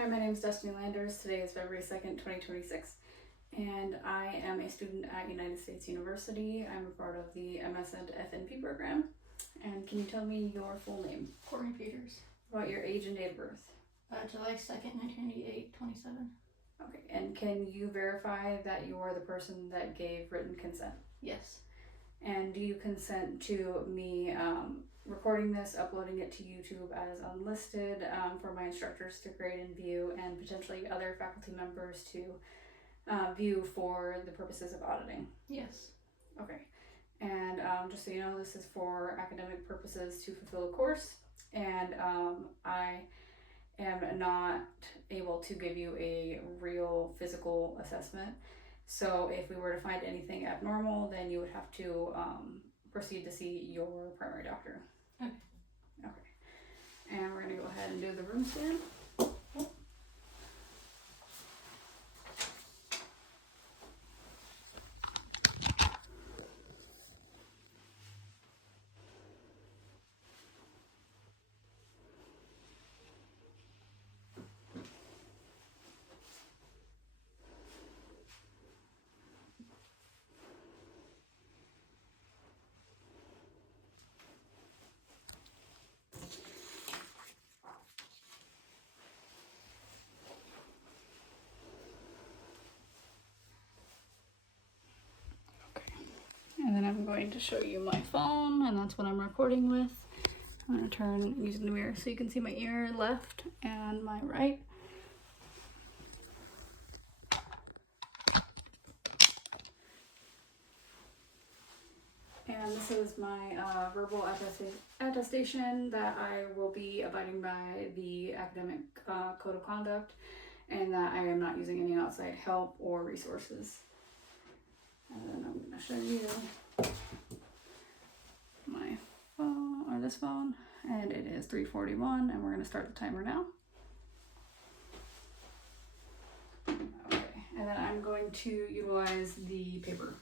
Hi, my name is Destiny Landers. Today is February 2nd, 2026, and I am a student at United States University. I'm a part of the MS&Ed FNP program. And can you tell me your full name? Courtney Peters. About your age and date of birth? July 2nd, 1998, 27. Okay, and can you verify that you're the person that gave written consent? Yes. And do you consent to me recording this, uploading it to YouTube as Unlisted for my instructors to grade and view, and potentially other faculty members to view for the purposes of auditing? Yes. Okay. And just so you know, this is for academic purposes to fulfill a course, and I am not able to give you a real physical assessment. So if we were to find anything abnormal, then you would have to proceed to see your primary doctor. Okay. Okay. And we're going to go ahead and do the room scan. And then I'm going to show you my phone, and that's what I'm recording with. I'm going to turn using the mirror so you can see my ear left and my right. And this is my verbal attestation that I will be abiding by the academic code of conduct and that I am not using any outside help or resources. And then I'm going to show you my phone, or this phone, and it is 3:41, and we're going to start the timer now. Okay, and then I'm going to utilize the paper.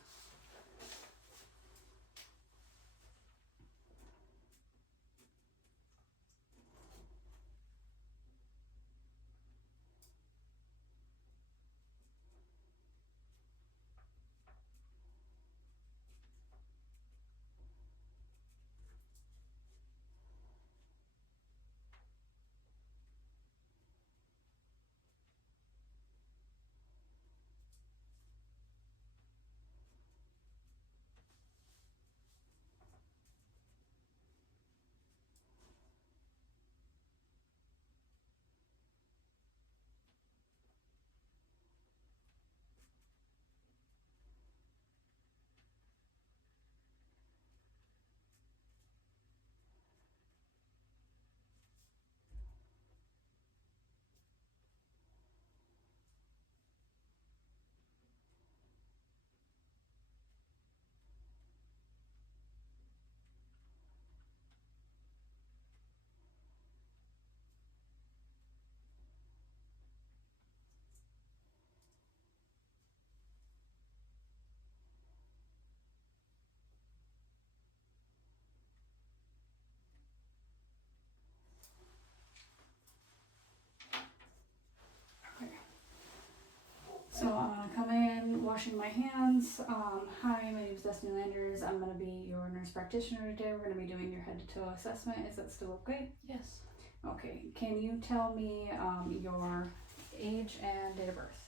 So I'm going to come in, washing my hands. Hi, my name is Destiny Landers. I'm going to be your nurse practitioner today. We're going to be doing your head to toe assessment. Is that still okay? Yes. Okay. Can you tell me your age and date of birth?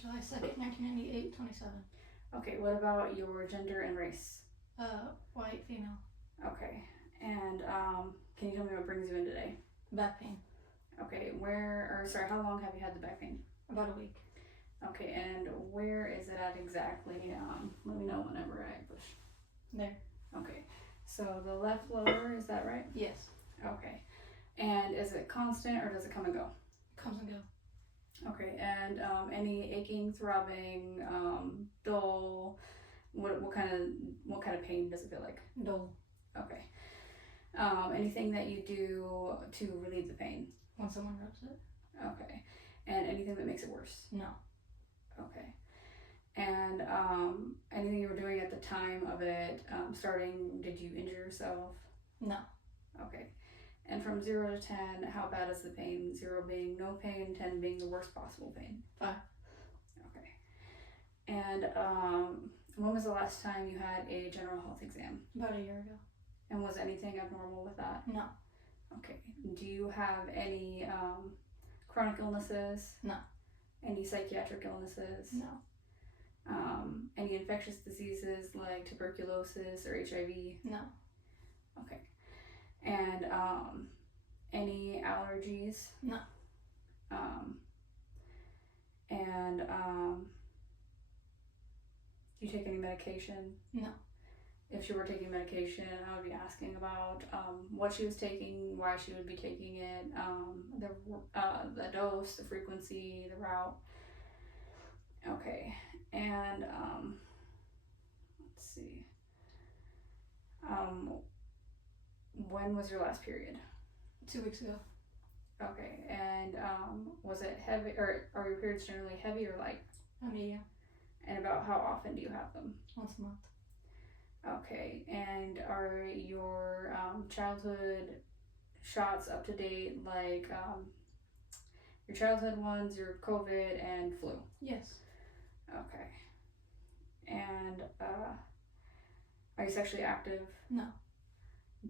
July 2nd, 1998, 27. Okay. What about your gender and race? White, female. Okay. And can you tell me what brings you in today? Back pain. Okay. How long have you had the back pain? About a week. Okay, and where is it at exactly? Let me know whenever I push. There. Okay, so the left lower, is that right? Yes. Okay, and is it constant or does it come and go? Comes and go. Okay, and any aching, throbbing, dull? What kind of pain does it feel like? Dull. Okay. Anything that you do to relieve the pain? When someone rubs it. Okay, and anything that makes it worse? No. Okay. And anything you were doing at the time of it starting, did you injure yourself? No. Okay. And from 0 to 10, how bad is the pain? 0 being no pain, 10 being the worst possible pain. 5. Okay. And when was the last time you had a general health exam? About a year ago. And was anything abnormal with that? No. Okay. Do you have any chronic illnesses? No. Any psychiatric illnesses? No. Any infectious diseases like tuberculosis or HIV? No. Okay. And any allergies? No. And do you take any medication? No. If she were taking medication, I would be asking about what she was taking, why she would be taking it, the dose, the frequency, the route. Okay, and let's see. When was your last period? 2 weeks ago. Okay, and was it heavy, or are your periods generally heavy or light? Medium. And about how often do you have them? Once a month. Okay, and are your childhood shots up to date, like your childhood ones, your COVID and flu? Yes. Okay. And are you sexually active? No.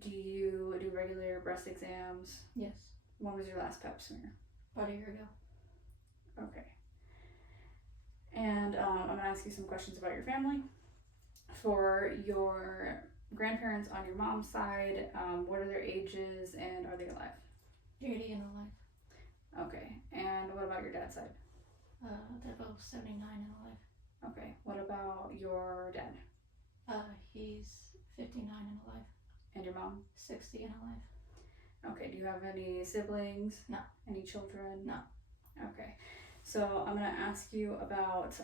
Do you do regular breast exams? Yes. When was your last pap smear? About a year ago. Okay. And I'm going to ask you some questions about your family. For your grandparents on your mom's side, what are their ages and are they alive? 80 and alive. Okay. And what about your dad's side? They're both 79 and alive. Okay. What about your dad? He's 59 and alive. And your mom? 60 and alive. Okay. Do you have any siblings? No. Any children? No. Okay. So I'm going to ask you about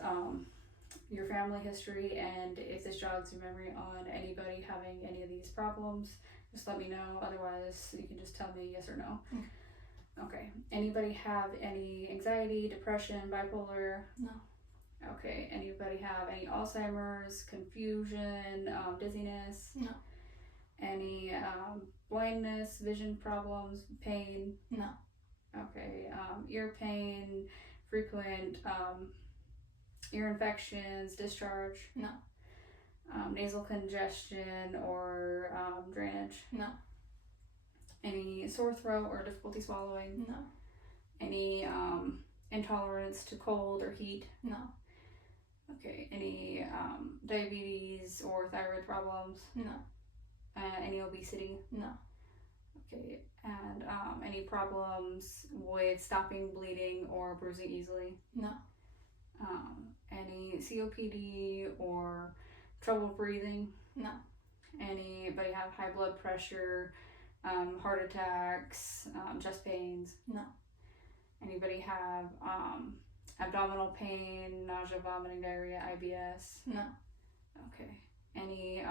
your family history, and if this jogs your memory on anybody having any of these problems, just let me know. Otherwise, you can just tell me yes or no. Okay. Anybody have any anxiety, depression, bipolar? No. Okay. Anybody have any Alzheimer's, confusion, dizziness? No. Any blindness, vision problems, pain? No. Okay. Ear pain, frequent ear infections, discharge? No. Nasal congestion or drainage? No. Any sore throat or difficulty swallowing? No. Any intolerance to cold or heat? No. Okay. Any diabetes or thyroid problems? No. Any obesity? No. Okay. And any problems with stopping bleeding or bruising easily? No. Any COPD or trouble breathing? No. Anybody have high blood pressure, heart attacks, chest pains? No. Anybody have abdominal pain, nausea, vomiting, diarrhea, IBS? No. Okay. Any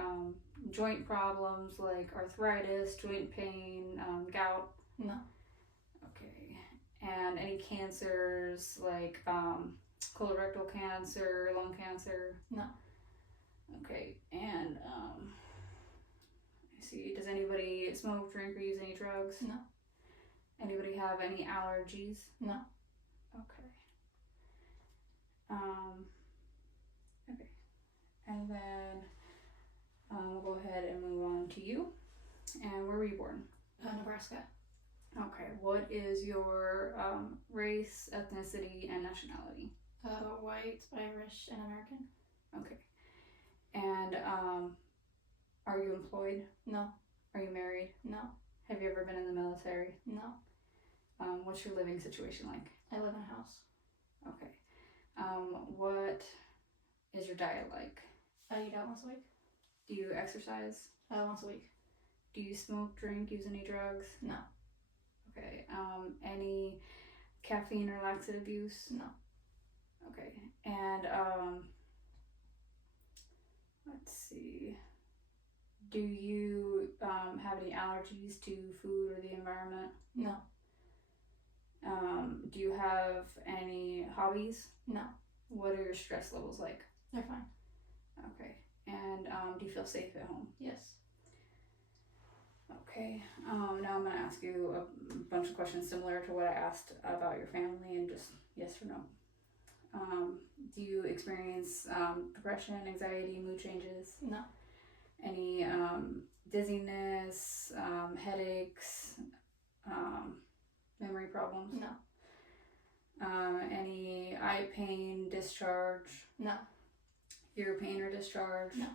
joint problems like arthritis, joint pain, gout? No. Okay. And any cancers like colorectal cancer, lung cancer? No. Okay. And I see. Does anybody smoke, drink, or use any drugs? No. Anybody have any allergies? No. Okay. Okay. And then we'll go ahead and move on to you. And where were you born? Nebraska. Okay. What is your race, ethnicity, and nationality? White, Irish, and American. Okay. And are you employed? No. Are you married? No. Have you ever been in the military? No. What's your living situation like? I live in a house. Okay. What is your diet like? I eat out once a week. Do you exercise? Once a week. Do you smoke, drink, use any drugs? No. Okay. Any caffeine or laxative use? No. Okay. And let's see. Do you have any allergies to food or the environment? No. Do you have any hobbies? No. What are your stress levels like? They're fine. Okay. And do you feel safe at home? Yes. Okay. Okay, now I'm going to ask you a bunch of questions similar to what I asked about your family, and just yes or no. Do you experience depression, anxiety, mood changes? No. Any dizziness, headaches, memory problems? No. Any eye pain, discharge? No. Ear pain or discharge? No.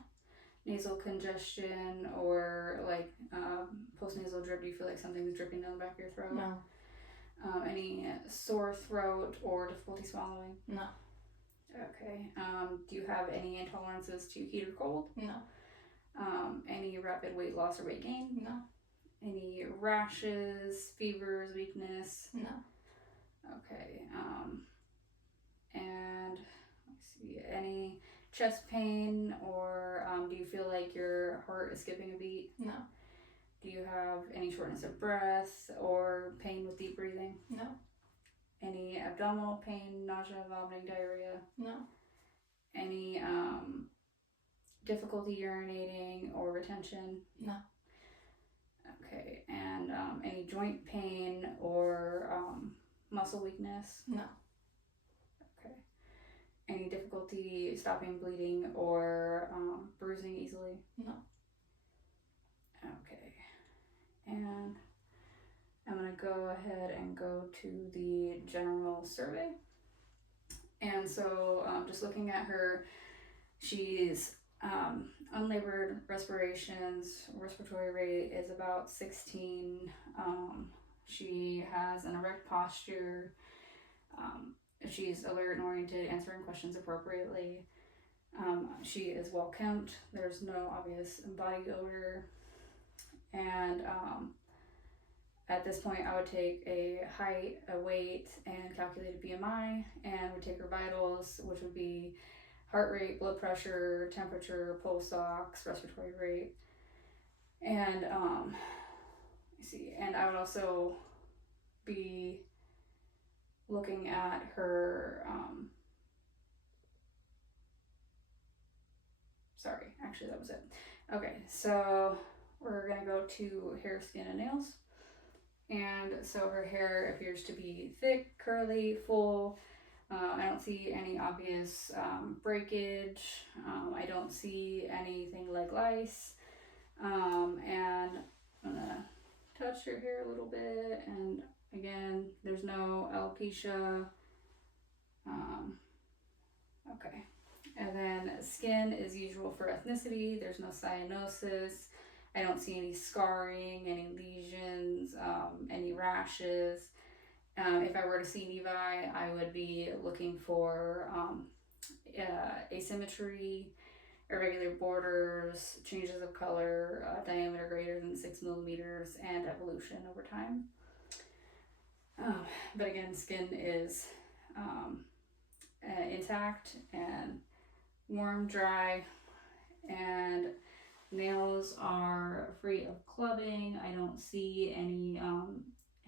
Nasal congestion or like postnasal drip? Do you feel like something's dripping down the back of your throat? No. Any sore throat or difficulty swallowing? No. Okay. Do you have any intolerances to heat or cold? No. Any rapid weight loss or weight gain? No. Any rashes, fevers, weakness? No. Okay. And let's see, any chest pain or do you feel like your heart is skipping a beat? No. Do you have any shortness of breath or pain with deep breathing? No. Any abdominal pain, nausea, vomiting, diarrhea? No. Any difficulty urinating or retention? No. Okay, and any joint pain or muscle weakness? No. Okay. Any difficulty stopping bleeding or bruising easily? No. Okay. And I'm going to go ahead and go to the general survey. And so just looking at her, she's unlabored respirations, respiratory rate is about 16. She has an erect posture. She's alert and oriented, answering questions appropriately. She is well kempt. There's no obvious body odor. And at this point, I would take a height, a weight, and calculate a BMI, and would take her vitals, which would be heart rate, blood pressure, temperature, pulse ox, respiratory rate. And and I would also be looking at her sorry, actually that was it. Okay, so we're gonna go to hair, skin, and nails. And so her hair appears to be thick, curly, full. I don't see any obvious breakage. I don't see anything like lice. And I'm gonna touch your hair a little bit, and again, there's no alopecia. Okay. And then skin is usual for ethnicity. There's no cyanosis. I don't see any scarring, any lesions, any rashes. If I were to see nevi, I would be looking for asymmetry, irregular borders, changes of color, diameter greater than 6 millimeters, and evolution over time. But again, skin is intact and warm, dry, and nails are free of clubbing. I don't see any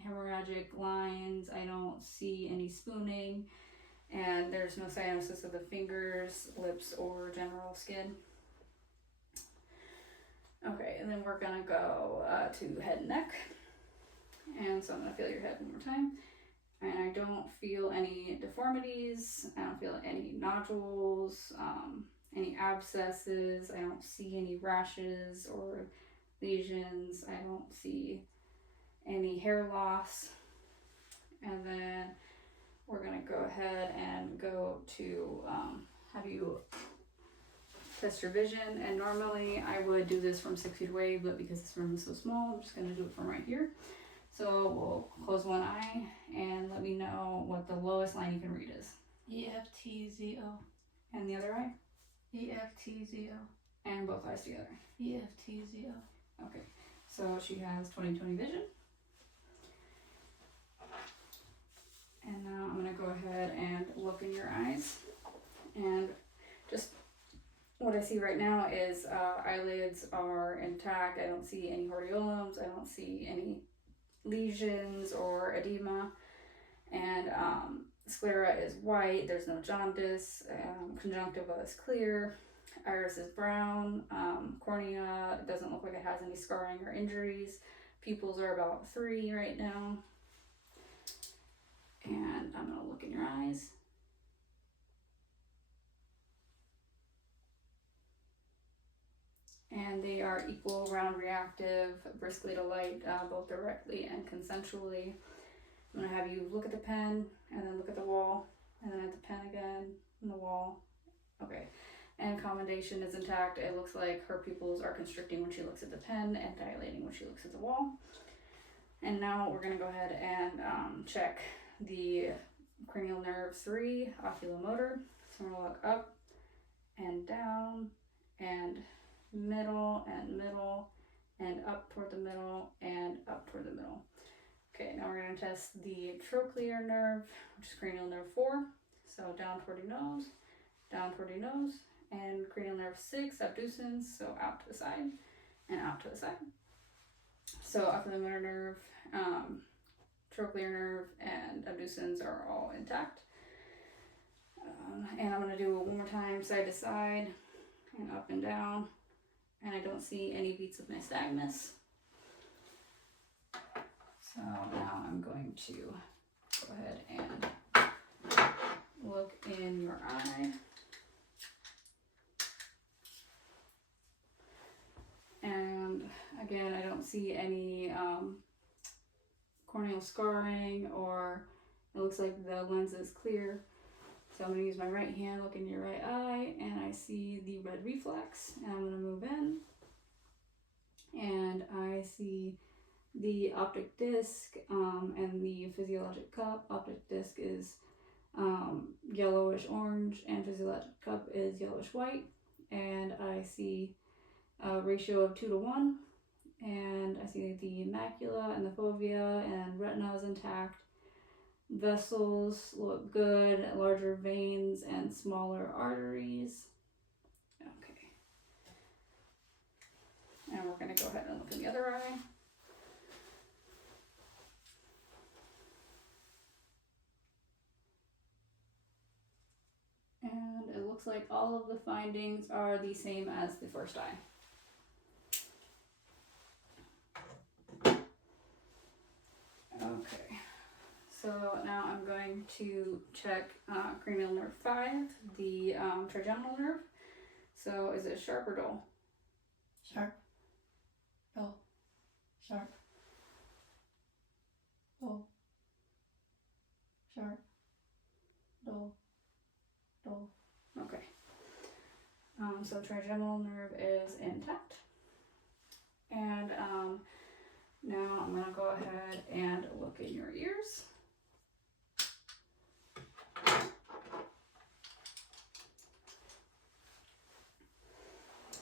hemorrhagic lines. I don't see any spooning, and there's no cyanosis of the fingers, lips, or general skin. Okay, and then we're gonna go to head and neck. And so I'm gonna feel your head one more time. And I don't feel any deformities. I don't feel any nodules, any abscesses. I don't see any rashes or lesions. I don't see any hair loss. And then we're gonna go ahead and go to have you test your vision. And normally I would do this from 6 feet away, but because this room is so small, I'm just gonna do it from right here. So we'll close one eye and let me know what the lowest line you can read is. EFTZO. And the other eye? EFTZO. And both eyes together. EFTZO. Okay, so she has 20/20 vision. And now I'm gonna go ahead and look in your eyes. And just what I see right now is eyelids are intact. I don't see any hordeolums. I don't see any lesions or edema, and sclera is white. There's no jaundice. Conjunctiva is clear. Iris is brown. Cornea doesn't look like it has any scarring or injuries. pupils are about 3 right now. And I'm going to look in your eyes. And they are equal, round, reactive, briskly to light, both directly and consensually. I'm going to have you look at the pen, and then look at the wall, and then at the pen again, and the wall. Okay. And commendation is intact. It looks like her pupils are constricting when she looks at the pen and dilating when she looks at the wall. And now we're going to go ahead and check the cranial nerve 3, oculomotor. So we're going to look up and down and middle and up toward the middle and up toward the middle. Okay, now we're going to test the trochlear nerve, which is cranial nerve 4. So down toward your nose, and cranial nerve 6, abducens, so out to the side and out to the side. So oculomotor nerve, trochlear nerve, and abducens are all intact. And I'm going to do it one more time, side to side and up and down. And I don't see any beats of nystagmus. So now I'm going to go ahead and look in your eye. And again, I don't see any corneal scarring, or it looks like the lens is clear. So I'm going to use my right hand, look in your right eye, and I see the red reflex, and I'm going to move in. And I see the optic disc and the physiologic cup. Optic disc is yellowish orange, and physiologic cup is yellowish white. And I see a ratio of 2 to 1. And I see the macula and the fovea, and retina is intact. Vessels look good, larger veins and smaller arteries. Okay. And we're going to go ahead and look in the other eye. And it looks like all of the findings are the same as the first eye. Okay. So now I'm going to check cranial nerve 5, the trigeminal nerve. So is it sharp or dull? Sharp. Dull. Sharp. Dull. Sharp. Dull. Dull. Okay. So trigeminal nerve is intact. And now I'm going to go ahead and look in your ears.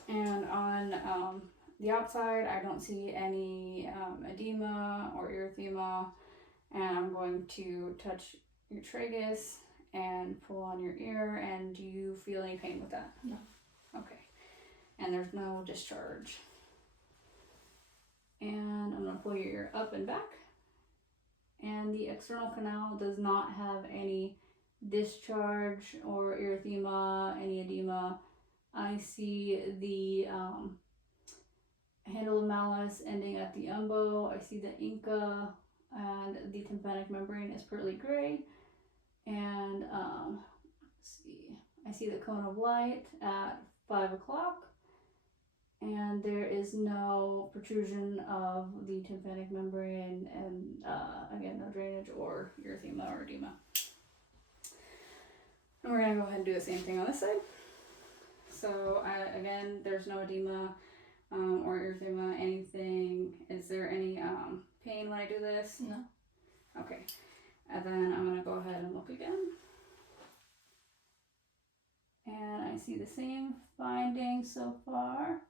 And on the outside, I don't see any edema or erythema. And I'm going to touch your tragus and pull on your ear. And do you feel any pain with that? No. Okay. And there's no discharge. And I'm going to pull your ear up and back. And the external canal does not have any discharge or erythema, any edema. I see the handle of malleus ending at the umbo. I see the inca, and the tympanic membrane is pearly gray. And let's see, I see the cone of light at 5 o'clock. And there is no protrusion of the tympanic membrane, and again, no drainage or erythema or edema. And we're going to go ahead and do the same thing on this side. So again, there's no edema or erythema, anything. Is there any pain when I do this? No. Okay. And then I'm going to go ahead and look again. And I see the same findings so far.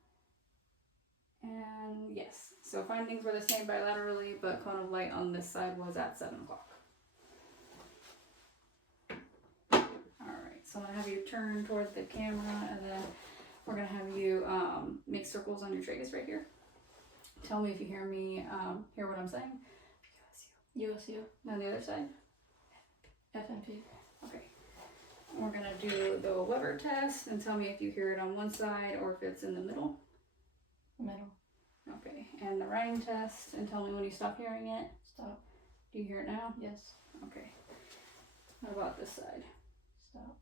And yes, so findings were the same bilaterally, but cone of light on this side was at 7 o'clock. Alright, so I'm going to have you turn toward the camera, and then we're going to have you make circles on your tragus right here. Tell me if you hear me, hear what I'm saying. USU. On the other side? FNP. Okay. We're going to do the Weber test, and tell me if you hear it on one side or if it's in the middle. Middle. Okay, and the writing test, and tell me when you stop hearing it. Stop. Do you hear it now? Yes. Okay. What about this side? Stop.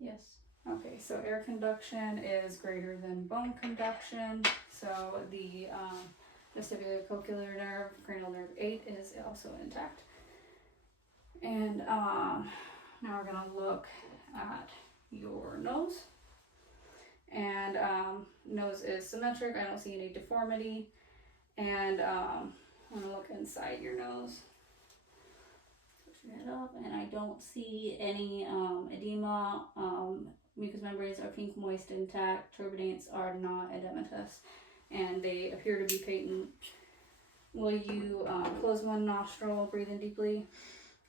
Yes. Okay, so air conduction is greater than bone conduction. So the vestibulocochlear nerve, cranial nerve 8 is also intact. And now we're gonna look at your nose. And nose is symmetric. I don't see any deformity. And I'm gonna look inside your nose. Push it up, and I don't see any edema. Mucous membranes are pink, moist, intact. Turbinates are not edematous, and they appear to be patent. Will you close one nostril, breathe in deeply,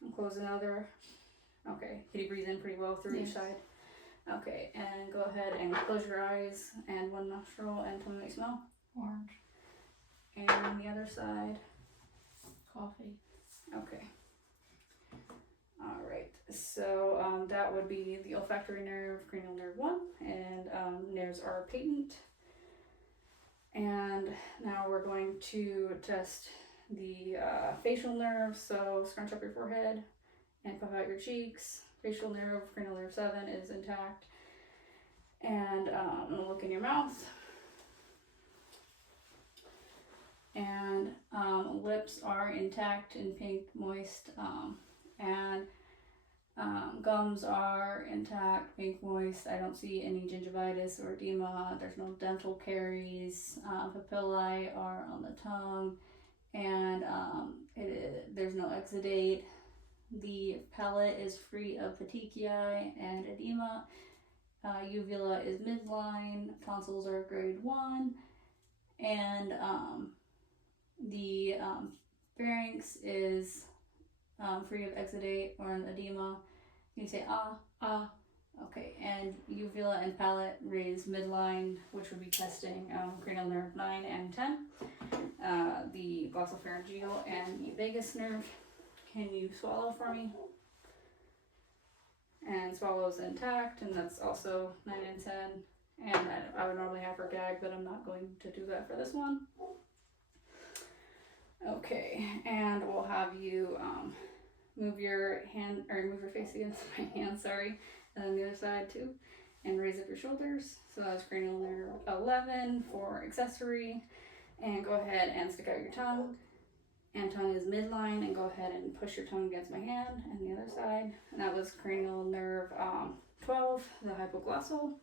and close another? Okay, can you breathe in pretty well through each side? Okay, and go ahead and close your eyes and one nostril and tell me what you smell. Orange. And the other side. Coffee. Okay. All right. So that would be the olfactory nerve, cranial nerve 1, and nerves are patent. And now we're going to test the facial nerves. So scrunch up your forehead and puff out your cheeks. Facial nerve, cranial nerve 7 is intact. And I'm gonna look in your mouth. And lips are intact and pink, moist, and gums are intact, pink, moist. I don't see any gingivitis or edema. There's no dental caries. Papillae are on the tongue, and there's no exudate. The palate is free of petechiae and edema. Uvula is midline. Tonsils are grade 1, and the pharynx is free of exudate or an edema. Can you say ah? Ah. Okay, and uvula and palate raise midline, which would be testing cranial nerve 9 and 10. The glossopharyngeal and the vagus nerve. Can you swallow for me? And swallow is intact, and that's also 9 and 10. And I would normally have her gag, but I'm not going to do that for this one. Okay, and we'll have you move your hand, or move your face against my hand, sorry, and then the other side too, and raise up your shoulders. So that's cranial nerve 11 for accessory, and go ahead and stick out your tongue, and tongue is midline, and go ahead and push your tongue against my hand, and the other side, and that was cranial nerve 12, the hypoglossal.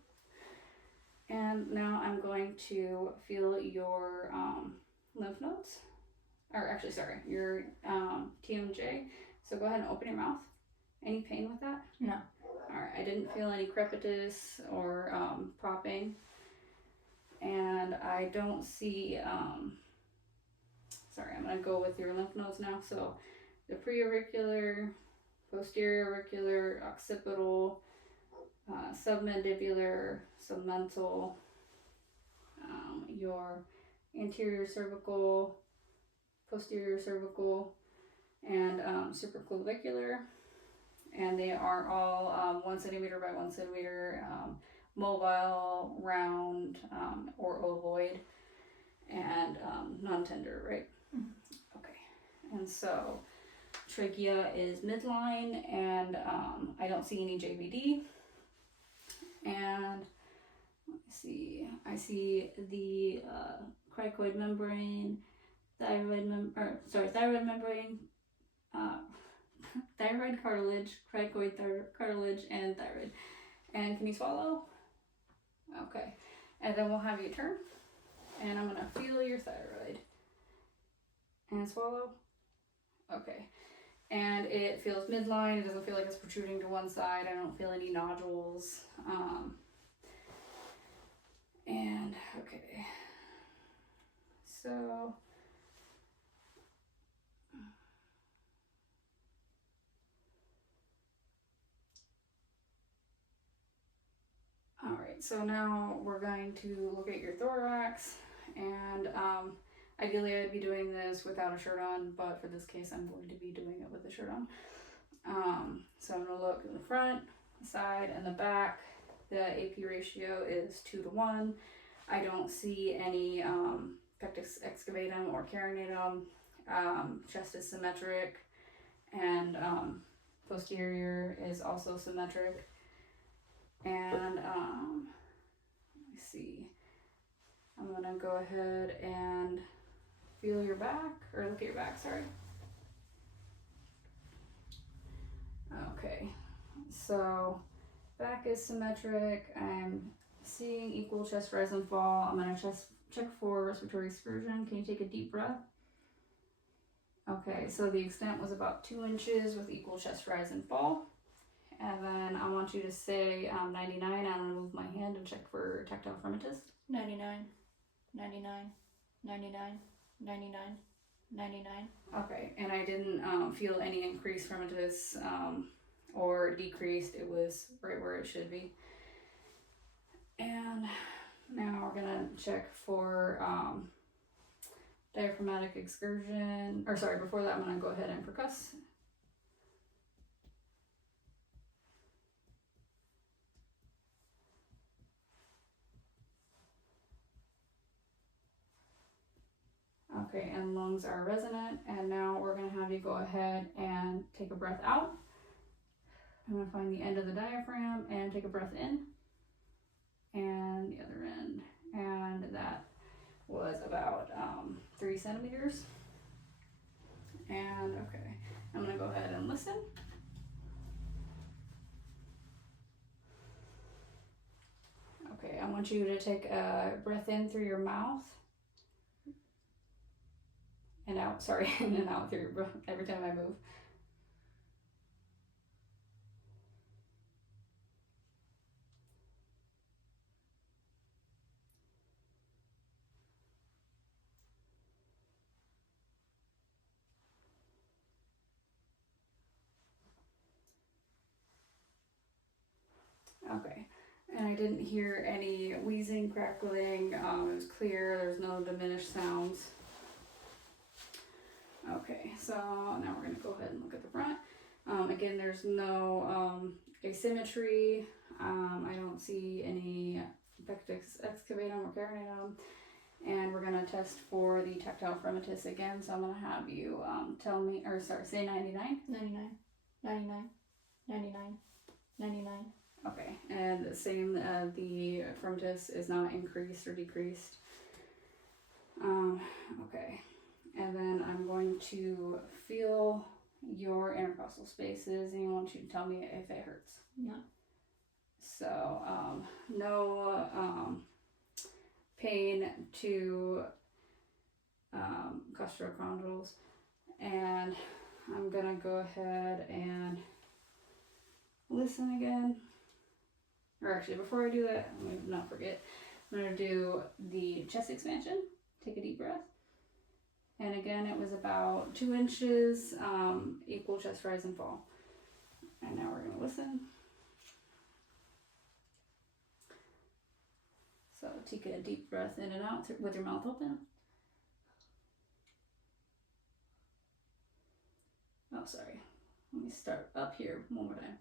And now I'm going to feel your lymph nodes, or actually, sorry, your TMJ. So go ahead and open your mouth. Any pain with that? No. All right, I didn't feel any crepitus or popping. And I don't see, sorry, I'm gonna go with your lymph nodes now. So the preauricular, posterior auricular, occipital, submandibular, submental, your anterior cervical, posterior cervical, and supraclavicular, and they are all 1 centimeter by 1 centimeter, mobile, round, or ovoid, and non-tender, right? Mm-hmm. Okay, and so trachea is midline, and I don't see any JVD. And let's see, I see the cricoid membrane, thyroid membrane, thyroid cartilage, cricoid cartilage, and thyroid. And can you swallow? Okay. And then we'll have you turn, and I'm gonna feel your thyroid. And swallow. Okay. And it feels midline. It doesn't feel like it's protruding to one side. I don't feel any nodules. And okay. So all right, so now we're going to look at your thorax, and ideally I'd be doing this without a shirt on, but for this case I'm going to be doing it with a shirt on. So I'm going to look in the front, the side, and the back. The AP ratio is 2 to 1. I don't see any pectus excavatum or carinatum. Chest is symmetric, and posterior is also symmetric. And let me see. I'm gonna go ahead and feel your back, or look at your back, sorry. Okay, so back is symmetric. I'm seeing equal chest rise and fall. I'm gonna check for respiratory excursion. Can you take a deep breath? Okay, so the extent was about 2 inches with equal chest rise and fall. And then I want you to say 99. I'm gonna move my hand and check for tactile fremitus. 99, 99, 99, 99, 99. Okay, and I didn't feel any increased fremitus or decreased. It was right where it should be. And now we're gonna check for diaphragmatic excursion. Or sorry, before that I'm gonna go ahead and percuss. Okay, and lungs are resonant, and now we're gonna have you go ahead and take a breath out. I'm gonna find the end of the diaphragm and take a breath in, and the other end, and that was about 3 centimeters. And okay, I'm gonna go ahead and listen. Okay, I want you to take a breath in through your mouth and out, sorry, in and out through your breath every time I move. Okay, and I didn't hear any wheezing, crackling. It was clear. There's no diminished sounds. Okay, so now we're gonna go ahead and look at the front. Again, there's no asymmetry. I don't see any pectus excavatum or carinatum. And we're gonna test for the tactile fremitus again. So I'm gonna have you tell me, or sorry, say 99. 99, 99, 99, 99. Okay, and the same, the fremitus is not increased or decreased. Okay, and then I'm going to feel your intercostal spaces, and I want you to tell me if it hurts. No. So, no pain to costochondrals, and I'm gonna go ahead and listen again. Or actually, before I do that, I'm gonna not forget. I'm gonna do the chest expansion. Take a deep breath. And again, it was about 2 inches, equal chest rise and fall. And now we're gonna listen. So take a deep breath in and out with your mouth open. Oh, sorry. Let me start up here one more time.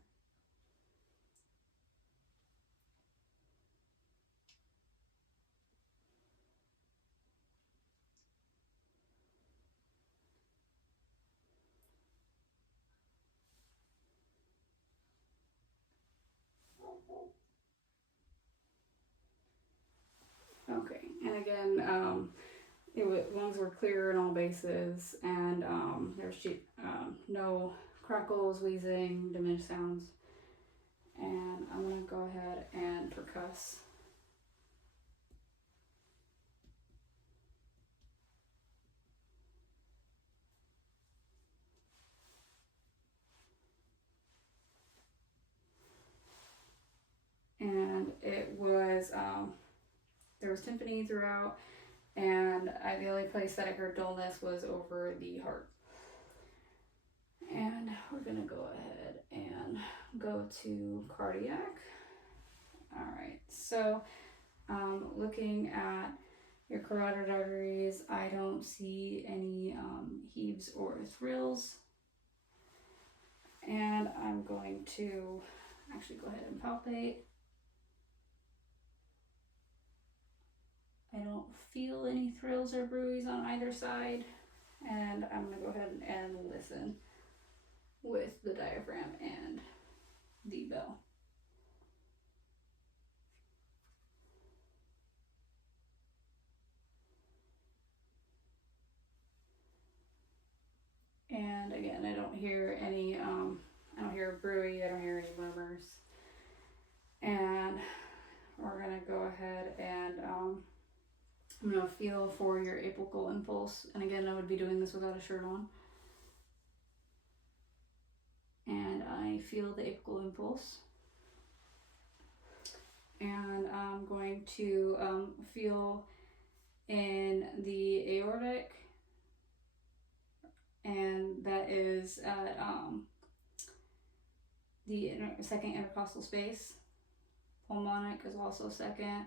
Okay, and again, lungs were clear in all bases, and there was no crackles, wheezing, diminished sounds. And I'm gonna go ahead and percuss. And it was, there was timpani throughout, and the only place that I heard dullness was over the heart. And we're gonna go ahead and go to cardiac. All right, so looking at your carotid arteries, I don't see any heaves or thrills. And I'm going to actually go ahead and palpate. I don't feel any thrills or bruise on either side. And I'm going to go ahead and listen with the diaphragm and the bell. And again, I don't hear any, I don't hear bruit, I don't hear any murmurs. And we're gonna go ahead and I'm gonna feel for your apical impulse. And again, I would be doing this without a shirt on. And I feel the apical impulse. And I'm going to feel in the aortic, and that is at the second intercostal space. Pulmonic is also second,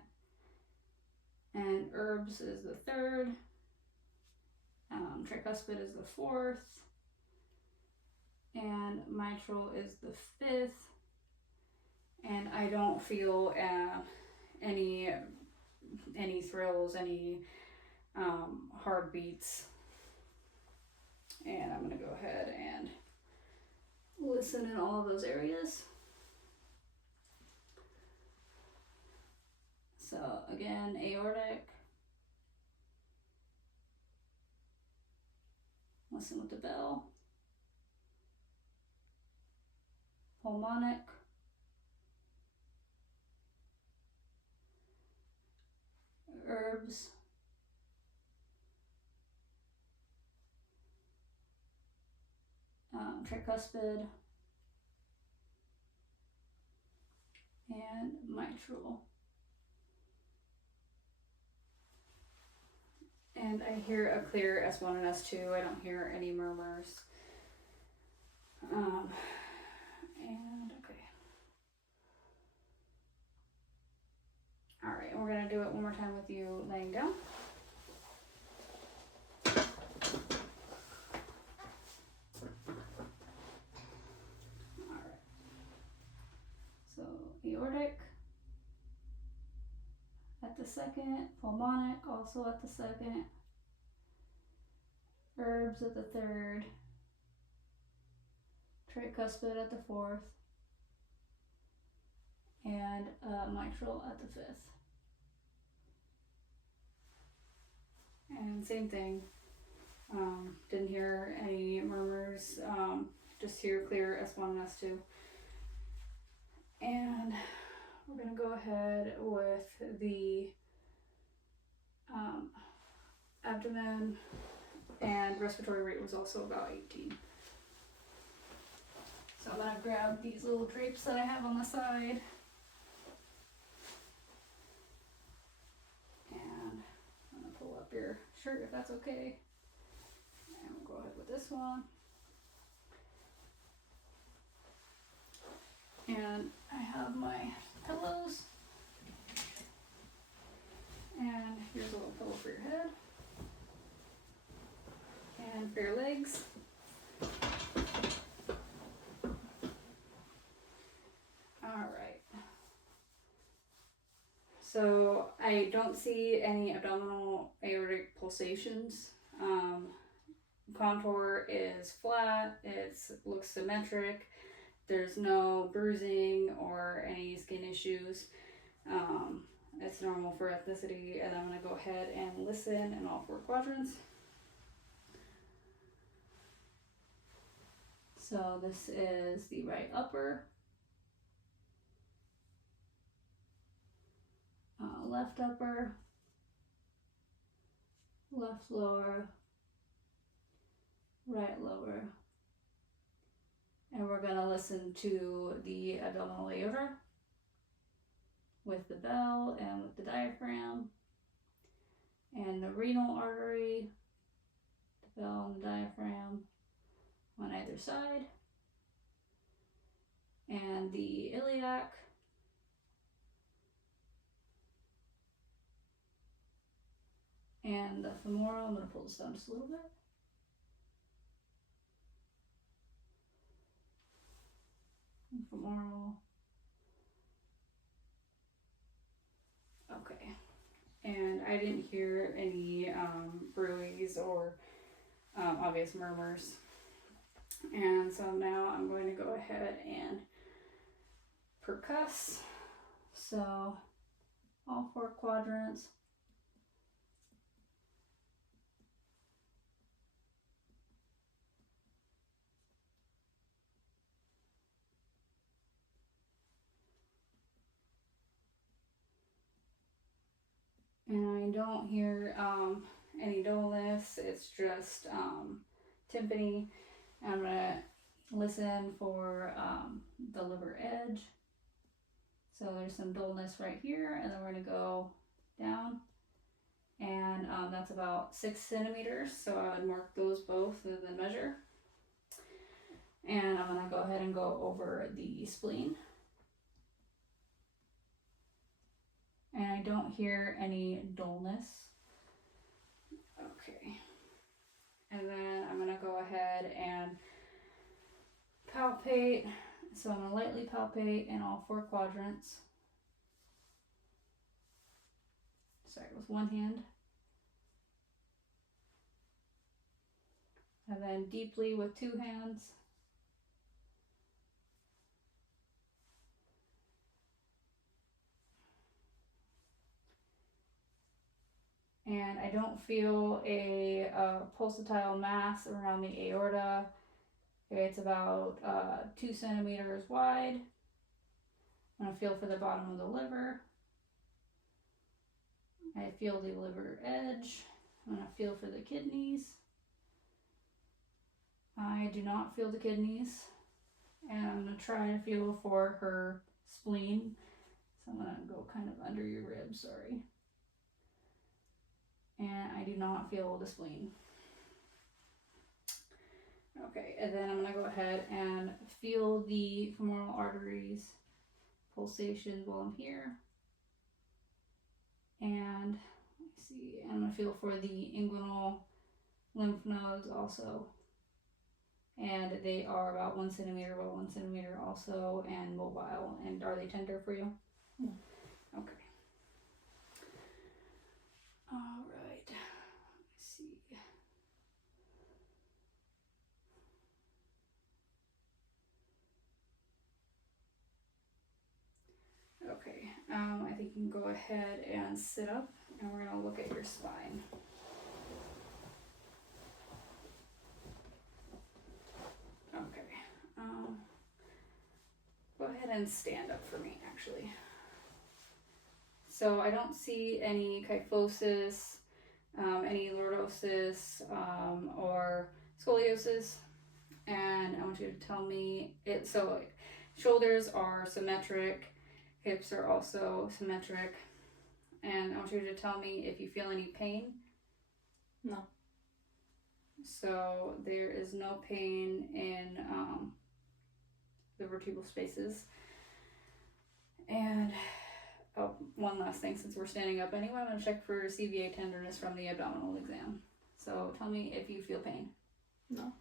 and herbs is the third. Tricuspid is the fourth, and mitral is the fifth. And I don't feel any thrills, any heartbeats. And I'm going to go ahead and listen in all of those areas. So again, aortic. Listen with the bell. Pulmonic. Herbs. Tricuspid. And mitral. And I hear a clear S1 and S2. I don't hear any murmurs. And okay. All right, we're gonna do it one more time with you laying down. All right. So aortic at the second, pulmonic also at the second, herbs at the third, tricuspid at the fourth, and mitral at the fifth. And same thing, didn't hear any murmurs, just hear clear S1 and S2. And we're going to go ahead with the abdomen, and respiratory rate was also about 18. So I'm going to grab these little drapes that I have on the side. And I'm going to pull up your shirt if that's okay. And we'll go ahead with this one. And I have my pillows. And here's a little pillow for your head. And for your legs. Alright. So I don't see any abdominal aortic pulsations. Contour is flat, it looks symmetric. There's no bruising or any skin issues. It's normal for ethnicity, and I'm going to go ahead and listen in all 4 quadrants. So this is the right upper, left upper, left lower, right lower. And we're going to listen to the abdominal aorta with the bell and with the diaphragm, and the renal artery, the bell and the diaphragm on either side, and the iliac, and the femoral. I'm going to pull this down just a little bit. Femoral. Okay. and I didn't hear any bruise or obvious murmurs. And so now I'm going to go ahead and percuss. So all 4 quadrants. And I don't hear any dullness. It's just timpani. I'm gonna listen for the liver edge. So there's some dullness right here, and then we're gonna go down, and that's about 6 centimeters. So I would mark those both and then measure. And I'm gonna go ahead and go over the spleen. And I don't hear any dullness. Okay. And then I'm gonna go ahead and palpate. So I'm gonna lightly palpate in all 4 quadrants. Sorry, with one hand. And then deeply with 2 hands. And I don't feel a pulsatile mass around the aorta. It's about 2 centimeters wide. I'm going to feel for the bottom of the liver. I feel the liver edge. I'm going to feel for the kidneys. I do not feel the kidneys. And I'm going to try to feel for her spleen. So I'm going to go kind of under your ribs, sorry. And I do not feel the spleen. Okay, and then I'm going to go ahead and feel the femoral arteries pulsations while I'm here. And let's see, I'm going to feel for the inguinal lymph nodes also. And they are about 1 centimeter by 1 centimeter also, and mobile. And are they tender for you? No. Okay. All right. Let's see. Okay. I think you can go ahead and sit up, and we're gonna look at your spine. Okay. Go ahead and stand up for me, actually. So I don't see any kyphosis, any lordosis, or scoliosis. And I want you to tell me it. So shoulders are symmetric, hips are also symmetric. And I want you to tell me if you feel any pain. No. So there is no pain in the vertebral spaces. And one last thing, since we're standing up anyway, I'm going to check for CVA tenderness from the abdominal exam. So tell me if you feel pain. No.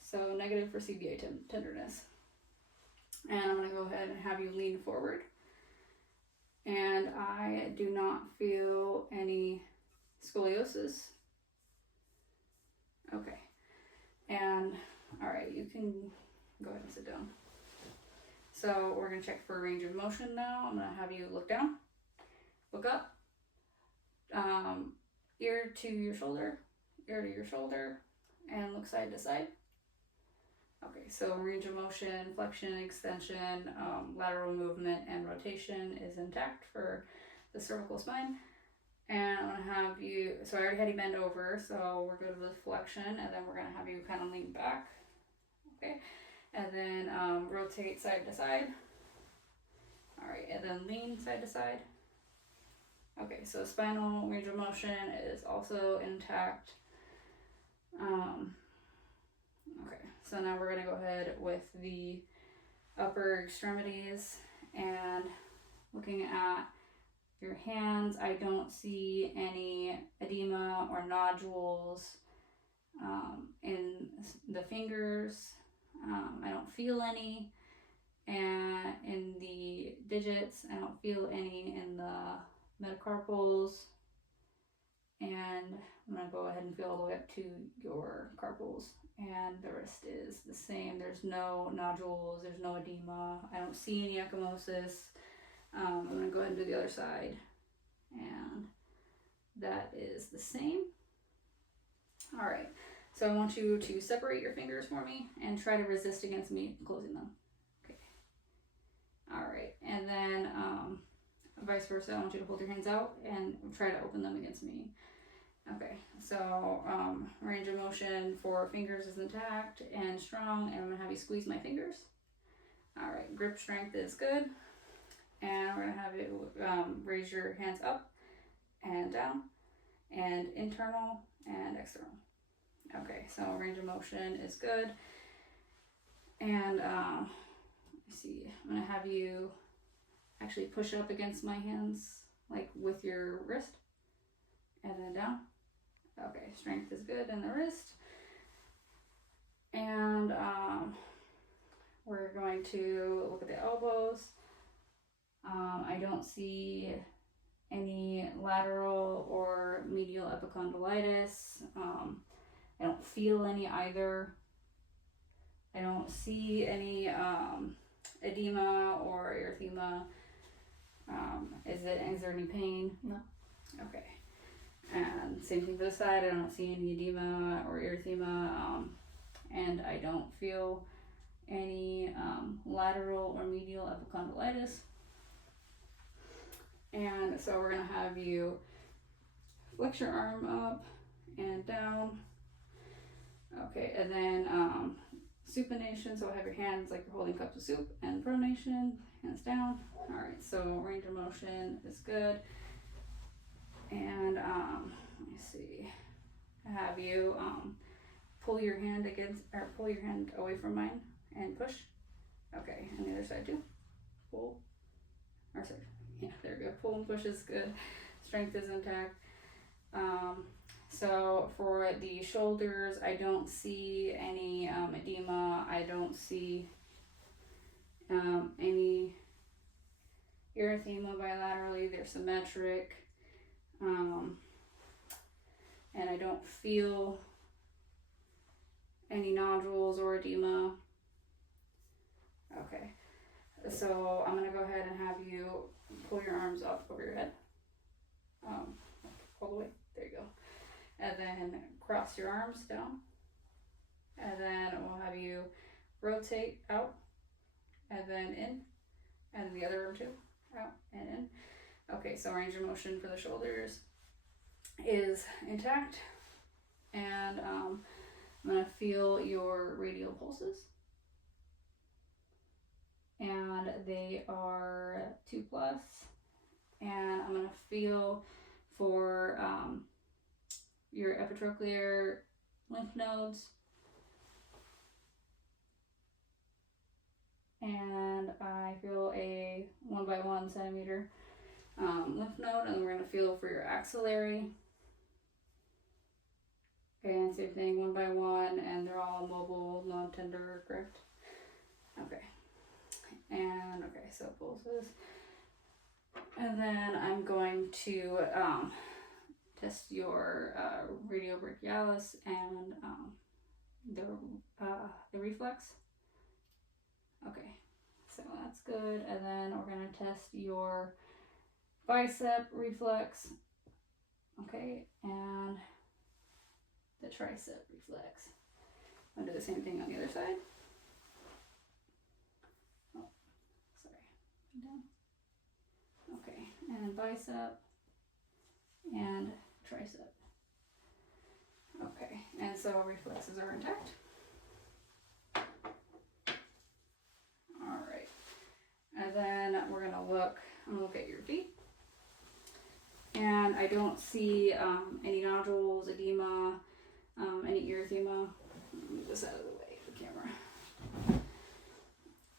So negative for CVA tenderness. And I'm going to go ahead and have you lean forward. And I do not feel any scoliosis. Okay. And all right, you can go ahead and sit down. So we're going to check for range of motion now. I'm going to have you look down, look up, ear to your shoulder, and look side to side. Okay, so range of motion, flexion, extension, lateral movement, and rotation is intact for the cervical spine. And I'm going to have you, so I already had you bend over, so we're good with flexion, and then we're going to have you kind of lean back. Okay, and then rotate side to side. All right, and then lean side to side. Okay, so spinal range of motion is also intact. Okay, so now we're gonna go ahead with the upper extremities, and looking at your hands, I don't see any edema or nodules in the fingers. I don't feel any, and in the digits, I don't feel any in the metacarpals And I'm going to go ahead and feel all the way up to your carpals. And the wrist is the same. There's no nodules, there's no edema. I don't see any ecchymosis. I'm going to go ahead and do the other side. And that is the same. All right. So I want you to separate your fingers for me and try to resist against me closing them. Okay. All right. And then vice versa, I want you to hold your hands out and try to open them against me. Okay, so range of motion for fingers is intact and strong, and I'm gonna have you squeeze my fingers. All right, grip strength is good, and we're gonna have you raise your hands up and down, and internal and external. Okay, so range of motion is good, and let's see, I'm gonna have you actually push up against my hands, like with your wrist, and then down. Okay, strength is good in the wrist. And we're going to look at the elbows. I don't see any lateral or medial epicondylitis. I don't feel any either. I don't see any edema or erythema. Is there any pain? No. Okay. And same thing for the side. I don't see any edema or erythema, and I don't feel any lateral or medial epicondylitis. And so we're gonna have you flex your arm up and down. Okay, and then supination. So have your hands like you're holding cups of soup, and pronation, hands down. All right. So range of motion is good. And let me see. Have you pull your hand away from mine and push. Okay, and the other side too. Pull. Or sorry. Yeah, there we go. Pull and push is good. Strength is intact. So for the shoulders, I don't see any edema. I don't see any erythema bilaterally. They're symmetric. And I don't feel any nodules or edema. Okay, so I'm gonna go ahead and have you pull your arms up over your head, all the way, there you go, and then cross your arms down, and then we'll have you rotate out, and then in, and the other arm too, out and in. Okay, so range of motion for the shoulders is intact, and I'm gonna feel your radial pulses, and they are 2+, and I'm gonna feel for your epitrochlear lymph nodes, and I feel a 1 by 1 centimeter lymph node, and we're going to feel for your axillary. And same thing, 1 by 1, and they're all mobile, non-tender, correct? Okay. And okay, so pulses. And then I'm going to test your radiobrachialis and the reflex. Okay, so that's good. And then we're going to test your bicep reflex, okay, and the tricep reflex. I'll do the same thing on the other side. Oh, sorry, down. Okay, and bicep and tricep. Okay, and so reflexes are intact. All right, and then we're gonna look at your feet. And I don't see any nodules, edema, any erythema. Let me move this out of the way of the camera.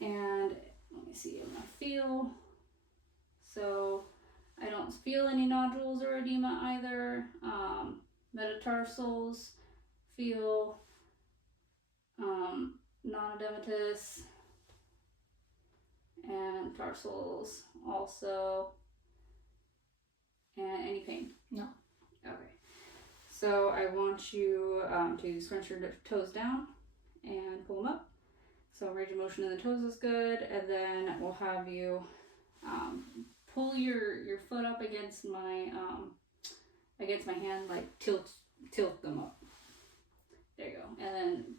And let me see, I'm gonna feel. So I don't feel any nodules or edema either. Metatarsals feel non-edematous, and tarsals also. And any pain? No. Okay. So I want you to scrunch your toes down and pull them up. So range of motion in the toes is good, and then we'll have you pull your foot up against my hand, like tilt them up. There you go, and then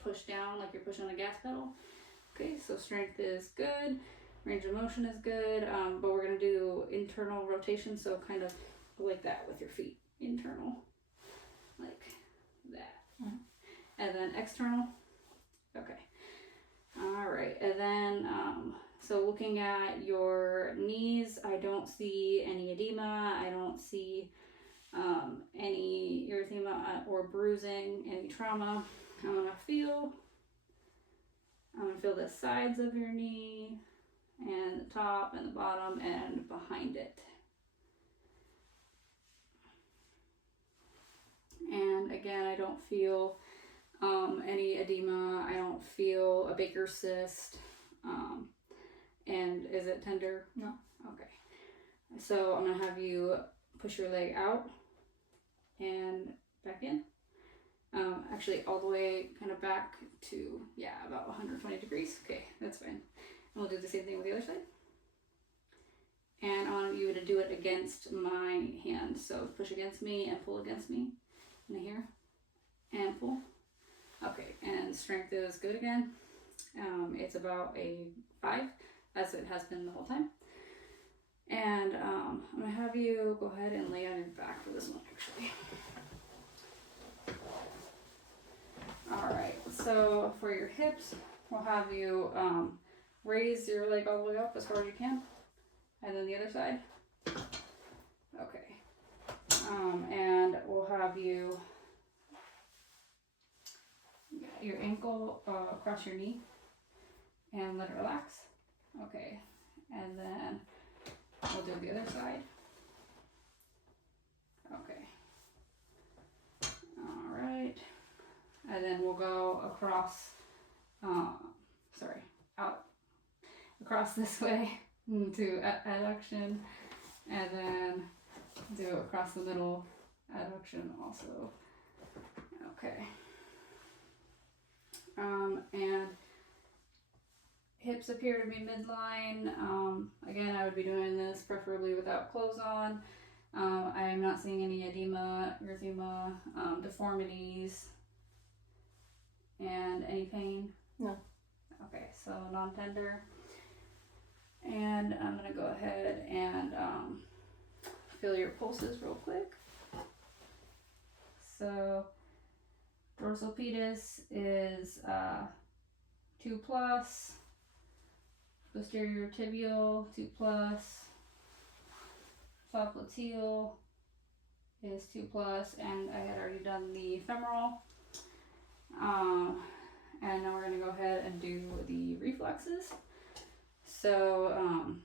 push down like you're pushing on a gas pedal. Okay, so strength is good, range of motion is good, but we're gonna do internal rotation, so kind of like that with your feet, internal, like that, and then external. Okay. All right, and then so looking at your knees, I don't see any edema. I don't see any erythema or bruising, any trauma. I'm gonna feel the sides of your knee and the top and the bottom and behind it. And again, I don't feel any edema. I don't feel a Baker's cyst. And is it tender? No. Okay. So I'm gonna have you push your leg out and back in. Actually, all the way kind of back to, about 120 degrees. Okay, that's fine. And we'll do the same thing with the other side. And I want you to do it against my hand. So push against me and pull against me. In here. And pull. Okay, and strength is good again. It's about a 5, as it has been the whole time. And I'm gonna have you go ahead and lay on your back for this one, actually. All right, so for your hips, we'll have you raise your leg all the way up as far as you can, and then the other side. Okay, and we'll have you your ankle across your knee and let it relax. Okay, and then we'll do the other side. Okay. All right. And then we'll go across, out across this way to adduction, and then do across the middle adduction also. Okay. And hips appear to be midline. Again, I would be doing this preferably without clothes on. I am not seeing any edema, erythema, deformities, and any pain. No. Okay, so non-tender. And I'm gonna go ahead and feel your pulses real quick. So dorsal pedis is 2+, posterior tibial 2+, popliteal is 2+, and I had already done the femoral. And now we're gonna go ahead and do the reflexes. So I'm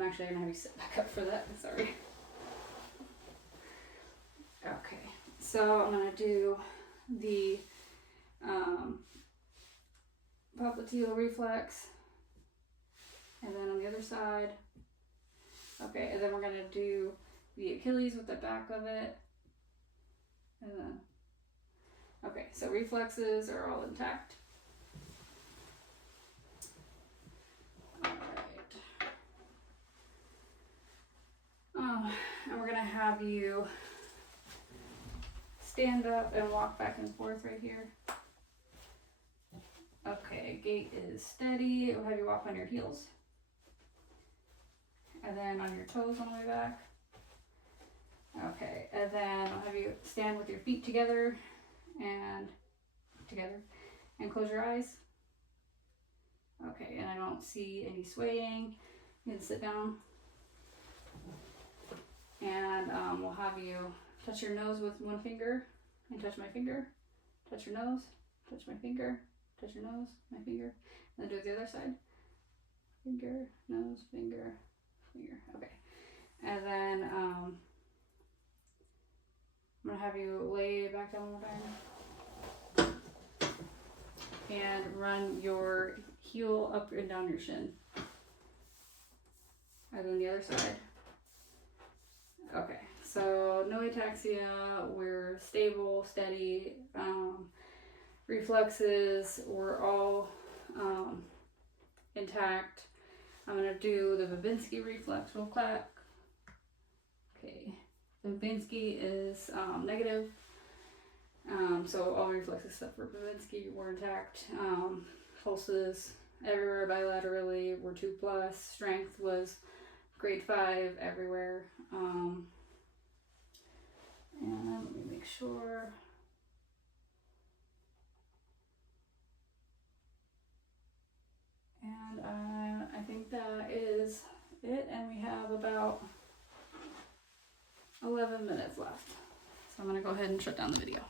actually gonna have you sit back up for that. Sorry. Okay, so I'm gonna do the popliteal reflex, and then on the other side. Okay, and then we're gonna do the Achilles with the back of it, and then. Okay, so reflexes are all intact. All right. And we're gonna have you stand up and walk back and forth right here. Okay, gait is steady. We'll have you walk on your heels. And then on your toes on the way back. Okay, and then I'll have you stand with your feet together and close your eyes. Okay, and I don't see any swaying. You can sit down. And we'll have you touch your nose with one finger and touch my finger. Touch your nose, touch my finger, touch your nose, my finger. And then do it the other side. Finger, nose, finger, finger. Okay. And then I'm gonna have you lay back down one more time. And run your heel up and down your shin. And then the other side. Okay, So no ataxia, we're stable, steady. Reflexes were all intact. I'm going to do the Babinski reflex real quick. Okay, Babinski is negative. So all reflexes except for Babinski were intact. Pulses everywhere bilaterally were 2+. Strength was grade 5 everywhere. And let me make sure. And I think that is it. And we have about 11 minutes left. So I'm going to go ahead and shut down the video.